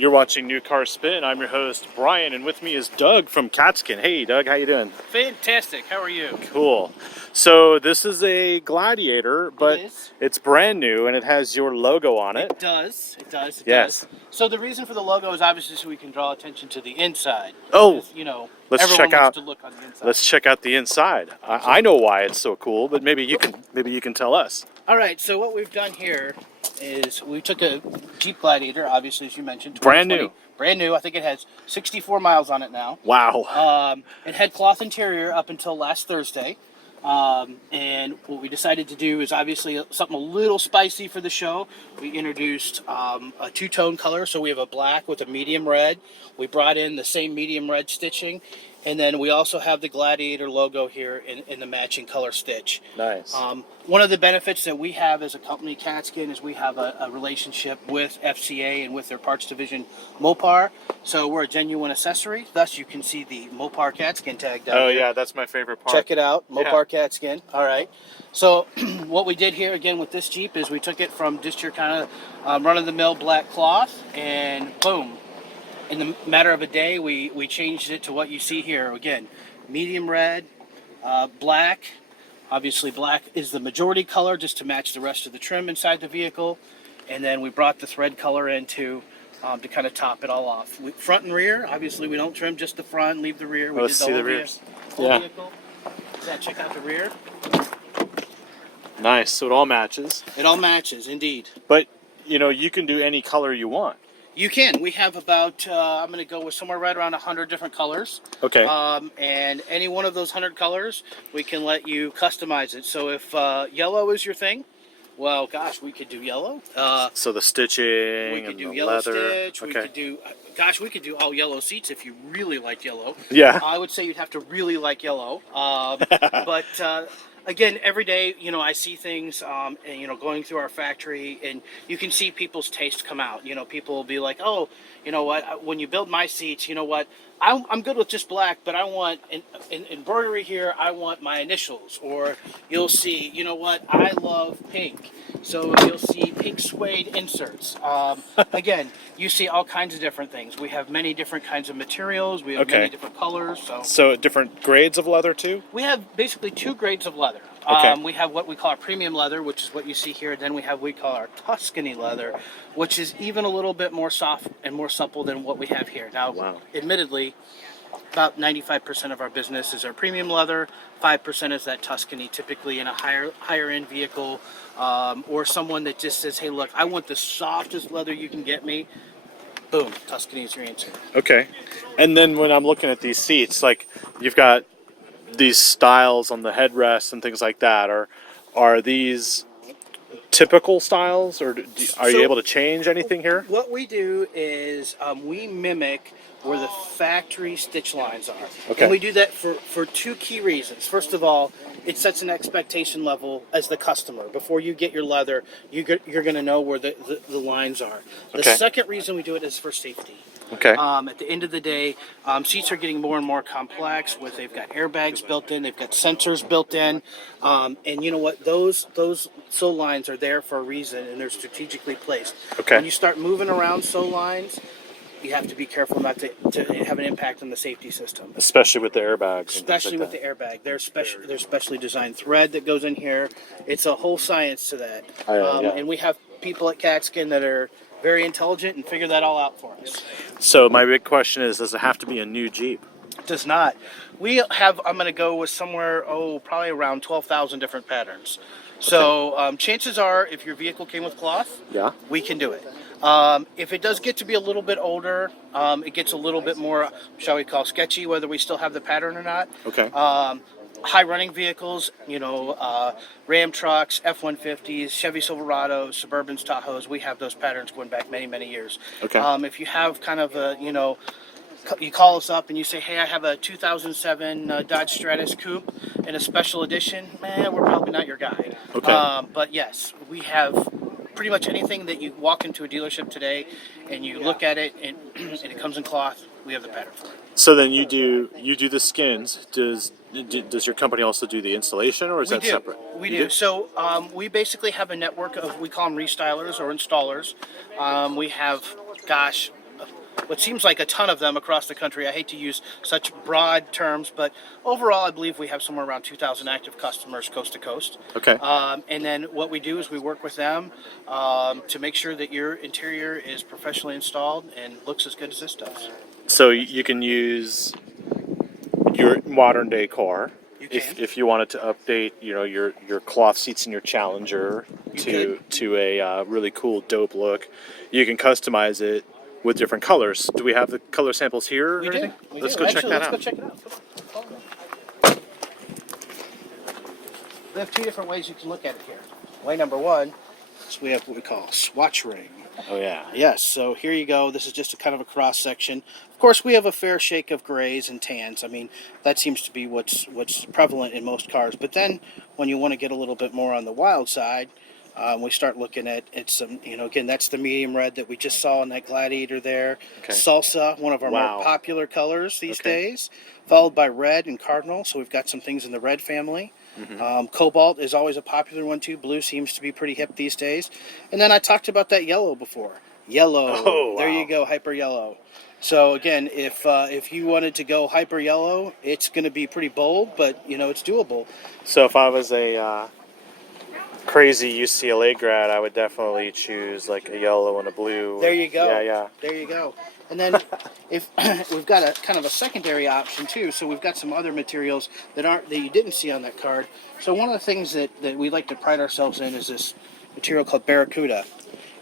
You're watching New Car Spin. I'm your host, Brian, and with me is Doug from Katzkin. Hey, Doug, how you doing? Fantastic. How are you? Cool. So this is a Gladiator, but It is. it's brand new, and it has your logo on it. It does. It does. It Yes. does. So the reason for the logo is obviously so we can draw attention to the inside. Oh, Because, you know, let's everyone check out. wants to look on the inside. Let's check out the inside. I know why it's so cool, but maybe you can tell us. All right. So what we've done here is we took a Jeep Gladiator, obviously as you mentioned, Brand new. 2020. Brand new. I think it has 64 miles on it now. Wow. It had cloth interior up until last Thursday. And what we decided to do is obviously something a little spicy for the show. We introduced a two-tone color, so we have a black with a medium red. We brought in the same medium red stitching, and then we also have the Gladiator logo here in the matching color stitch. Nice. One of the benefits that we have as a company, Katzkin, is we have a relationship with FCA and with their parts division, Mopar. So we're a genuine accessory. Thus, you can see the Mopar Katzkin tag down Oh here. yeah, that's my favorite part. Check it out, Mopar Katzkin. All right. So what we did here again with this Jeep is we took it from just your kind of run-of-the-mill black cloth, and boom, in the matter of a day, we changed it to what you see here. Again, medium red, black. Obviously, black is the majority color just to match the rest of the trim inside the vehicle. And then we brought the thread color in to kind of top it all off. Front and rear, obviously we don't trim just the front, leave the rear. We Let's see the rears. vehicle. Check out the rear. Nice. So it all matches. It all matches, indeed. But you can do any color you want. You can. We have about, I'm going to go with somewhere right around 100 different colors. Okay. And any one of those 100 colors, we can let you customize it. So if yellow is your thing, well, gosh, we could do yellow. So the stitching We could and do the yellow leather. stitch. Okay. We could do, we could do all yellow seats if you really like yellow. Yeah. I would say you'd have to really like yellow. But again, every day, I see things, and, going through our factory, and you can see people's taste come out. People will be like, oh, you know what, when you build my seats, you know what, I'm good with just black, but I want an embroidery here. I want my initials. Or you'll see, you know what, I love pink. So you'll see pink suede inserts. Again, you see all kinds of different things. We have many different kinds of materials. We have many different colors. So different grades of leather too? We have basically two grades of leather. Okay. We have what we call our premium leather, which is what you see here. Then we have what we call our Tuscany leather, which is even a little bit more soft and more supple than what we have here. Now, admittedly, about 95% of our business is our premium leather. 5% is that Tuscany, typically in a higher end vehicle, or someone that just says, hey, look, I want the softest leather you can get me. Boom, Tuscany is your answer. Okay. And then when I'm looking at these seats, like you've got these styles on the headrests and things like that. Are these typical styles, or are you able to change anything here? What we do is we mimic where the factory stitch lines are. Okay. And we do that for two key reasons. First of all, it sets an expectation level as the customer. Before you get your leather, you're going to know where the lines are. The second reason we do it is for safety. Okay. At the end of the day, seats are getting more and more complex. They've got airbags built in, they've got sensors built in, and you know what? Those sew lines are there for a reason, and they're strategically placed. Okay. When you start moving around sew lines, you have to be careful not to have an impact on the safety system. Especially with the airbags. Especially with the airbag. There's specially designed thread that goes in here. It's a whole science to that. And we have people at Katzkin that are very intelligent and figure that all out for us. So my big question is, does it have to be a new Jeep? It does not. We have, I'm going to go with somewhere, probably around 12,000 different patterns. So chances are, if your vehicle came with cloth, we can do it. If it does get to be a little bit older, it gets a little bit more, shall we call, sketchy, whether we still have the pattern or not. Okay. High running vehicles, Ram trucks, F-150s, Chevy Silverados, Suburbans, Tahoes, we have those patterns going back many, many years. Okay. If you have kind of a, you call us up and you say, hey, I have a 2007 Dodge Stratus Coupe in a special edition, we're probably not your guy. Okay. But yes, we have pretty much anything that you walk into a dealership today and you look at it and it comes in cloth, we have the pattern for it. So then you do the skins. Does your company also do the installation, or is that separate? We do. So we basically have a network of, we call them restylers or installers. We have, what seems like a ton of them across the country. I hate to use such broad terms, but overall, I believe we have somewhere around 2,000 active customers coast to coast. Okay. And then what we do is we work with them to make sure that your interior is professionally installed and looks as good as this does. So you can use your modern day car if you wanted to update, your cloth seats in your Challenger to a really cool, dope look. You can customize it with different colors. Do we have the color samples here? Or anything? Let's go check that out. Let's go check it out. Come on. We have two different ways you can look at it here. Way number one is we have what we call a swatch ring. Oh yeah. Yes, so here you go. This is just a kind of a cross section. Of course, we have a fair shake of grays and tans. I mean, that seems to be what's prevalent in most cars. But then, when you want to get a little bit more on the wild side, we start looking at some. Again, that's the medium red that we just saw in that Gladiator there. Okay. Salsa, one of our more popular colors these days, followed by red and cardinal. So we've got some things in the red family. Mm-hmm. Cobalt is always a popular one too. Blue seems to be pretty hip these days. And then I talked about that yellow before. Yellow. Oh, wow. There you go, hyper yellow. So again, if you wanted to go hyper yellow, it's going to be pretty bold, but it's doable. So if I was a crazy UCLA grad, I would definitely choose like a yellow and a blue. There you go. Yeah. There you go. And then if we've got a kind of a secondary option too, so we've got some other materials that you didn't see on that card. So one of the things that we like to pride ourselves in is this material called Barracuda.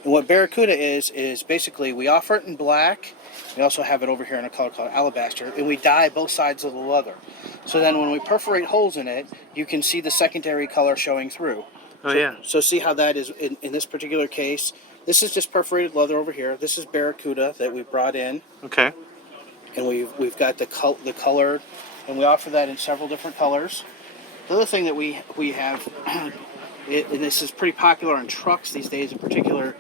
And what Barracuda is basically we offer it in black. We also have it over here in a color called alabaster, and we dye both sides of the leather. So then when we perforate holes in it, you can see the secondary color showing through. Oh, yeah. So see how that is in this particular case. This is just perforated leather over here. This is Barracuda that we brought in. Okay. And we've got the colored, and we offer that in several different colors. The other thing that we have, and this is pretty popular on trucks these days in particular,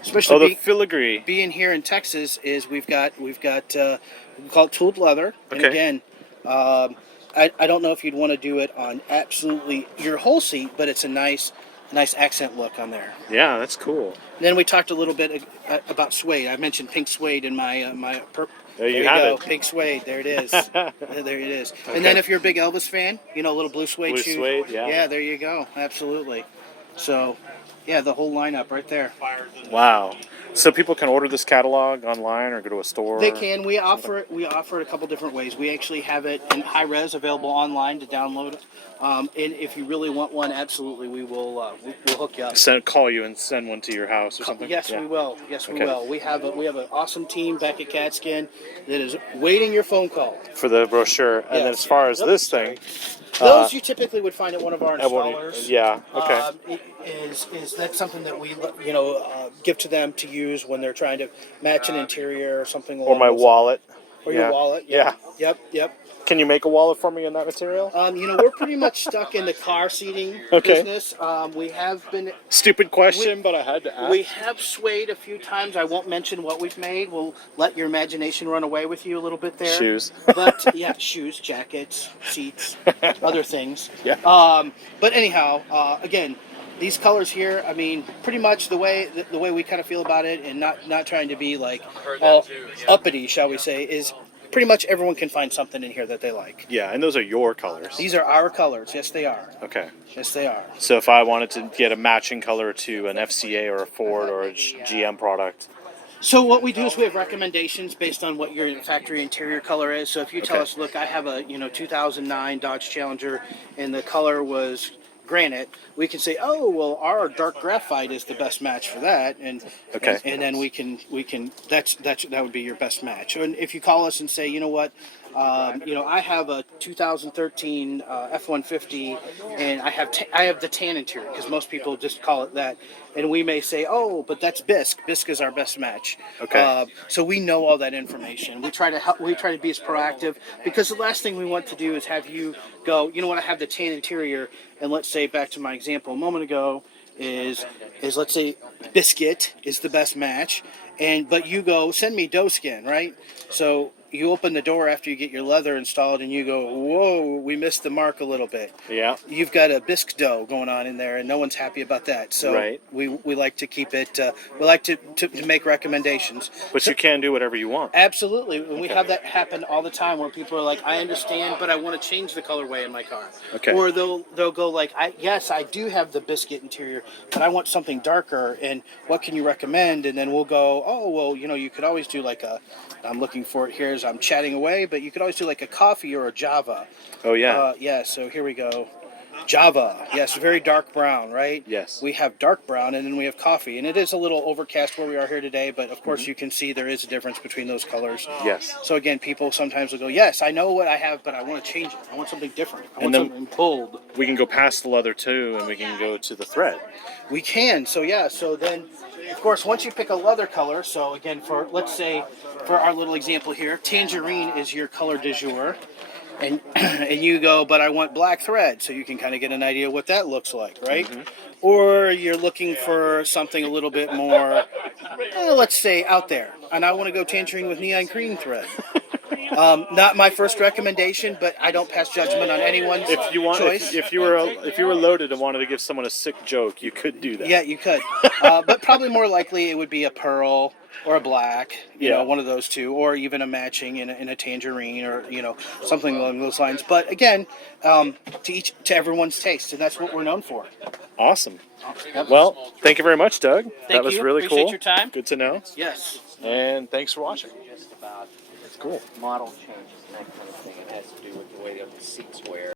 especially the filigree. Being here in Texas, is we call it tooled leather. And again, I don't know if you'd want to do it on absolutely your whole seat, but it's a nice accent look on there. Yeah, that's cool. And then we talked a little bit about suede. I mentioned pink suede in my There you go. Pink suede. There it is. There it is. Okay. And then if you're a big Elvis fan, a little blue suede shoe. Blue suede, yeah. Yeah, there you go. Absolutely. So, yeah, the whole lineup right there. Wow. So people can order this catalog online or go to a store? They can. We offer it a couple different ways. We actually have it in high res available online to download. And if you really want one, absolutely, we'll hook you up. Call you and send one to your house or something? Yes, we will. Yes, we will. We have an awesome team back at Katzkin that is waiting your phone call. For the brochure. And then as far as this thing... Those you typically would find at one of our installers. Yeah, okay. Is that something that we give to them to use when they're trying to match an interior or something along or my wallet. Or your wallet. Yeah. Yep. Can you make a wallet for me in that material? We're pretty much stuck in the car seating business. We have been... Stupid question, but I had to ask. We have swayed a few times. I won't mention what we've made. We'll let your imagination run away with you a little bit there. Shoes. But, yeah, shoes, jackets, seats, other things. Yeah. But anyhow, again, these colors here, I mean, pretty much the way we kind of feel about it, and not trying to be like all uppity, shall we say, is... Pretty much everyone can find something in here that they like. Yeah, and those are your colors. These are our colors. Yes, they are. Okay. Yes, they are. So if I wanted to get a matching color to an FCA or a Ford or a GM product. So what we do is we have recommendations based on what your factory interior color is. So if you tell us, look, I have a 2009 Dodge Challenger and the color was granite, we can say, oh, well, our dark graphite is the best match for that, and then we can that would be your best match. And if you call us and say, you know what, I have a 2013 F-150, and I have the tan interior, because most people just call it that, and we may say, oh, but that's bisque. Bisque is our best match. Okay. So we know all that information. We try to be as proactive, because the last thing we want to do is have you go, you know what, I have the tan interior, and let's say, back to my example a moment ago, is let's say biscuit is the best match, but you go, send me doe skin, right? So you open the door after you get your leather installed, and you go, whoa, we missed the mark a little bit. Yeah. You've got a bisque dough going on in there, and no one's happy about that. So Right. we like to keep it. We like to make recommendations. But So, you can do whatever you want. absolutely, and we have that happen all the time where people are like, I understand, but I want to change the colorway in my car. Okay. Or they'll go like, yes, I do have the biscuit interior, but I want something darker, and what can you recommend? And then we'll go, oh, well, you could always do like I'm looking for it here as I'm chatting away, but you could always do like a coffee or a Java. Oh, yeah. Yeah, so here we go. Java, yes, very dark brown, right? Yes. We have dark brown, and then we have coffee, and it is a little overcast where we are here today, but of course you can see there is a difference between those colors. Yes. So again, people sometimes will go, yes, I know what I have, but I want to change it. I want something different. I want then- something bold. We can go past the leather too, and we can go to the thread. We can. So yeah. So then, of course, once you pick a leather color. So again, let's say for our little example here, tangerine is your color du jour, and and you go, but I want black thread, so you can kind of get an idea what that looks like, right? Mm-hmm. Or you're looking for something a little bit more, let's say, out there, and I want to go tangerine with neon green thread. Not my first recommendation, but I don't pass judgment on anyone's choice. If you were loaded and wanted to give someone a sick joke, you could do that. Yeah, you could. But probably more likely it would be a pearl or a black, you know, one of those two, or even a matching in a tangerine, or something along those lines. But again, to everyone's taste, and that's what we're known for. Awesome. Yep. Well, thank you very much, Doug. That was you. really Appreciate cool. your time. Good to know. Yes. And thanks for watching. Just about It's cool. model changes and that kind of thing. It has to do with the way the seats wear.